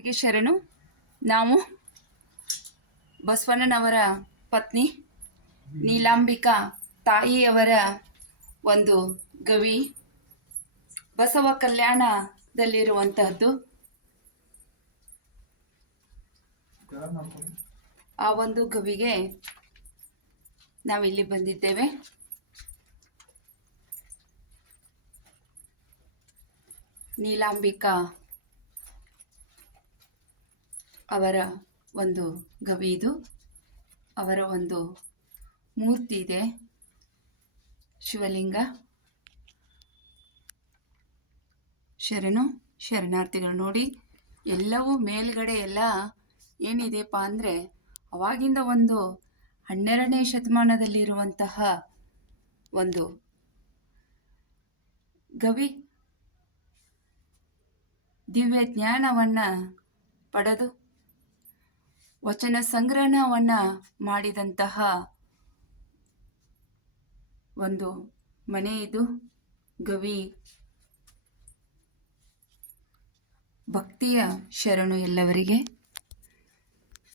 ಮಾತೆಗೆ ಶರಣು. ನಾವು ಬಸವಣ್ಣನವರ ಪತ್ನಿ ನೀಲಾಂಬಿಕಾ ತಾಯಿಯವರ ಒಂದು ಗವಿ ಬಸವ ಕಲ್ಯಾಣದಲ್ಲಿರುವಂತಹದ್ದು. ಆ ಒಂದು ಗವಿಗೆ ನಾವಿಲ್ಲಿ ಬಂದಿದ್ದೇವೆ. ನೀಲಾಂಬಿಕಾ ಅವರ ಒಂದು ಗವಿ ಇದು. ಅವರ ಒಂದು ಮೂರ್ತಿ ಇದೆ, ಶಿವಲಿಂಗ. ಶರಣಾರ್ಥಿಗಳು ನೋಡಿ, ಎಲ್ಲವೂ ಮೇಲ್ಗಡೆ ಎಲ್ಲ ಏನಿದೆಪ್ಪ ಅಂದರೆ ಅವಾಗಿಂದ ಒಂದು 12ನೇ ಶತಮಾನದಲ್ಲಿರುವಂತಹ ಒಂದು ಗವಿ. ದಿವ್ಯ ಜ್ಞಾನವನ್ನು ಪಡೆದು ವಚನ ಸಂಗ್ರಹಣವನ್ನು ಮಾಡಿದಂತಹ ಒಂದು ಮನೆ ಇದು, ಗವಿ. ಭಕ್ತಿಯ ಶರಣು ಎಲ್ಲವರಿಗೆ.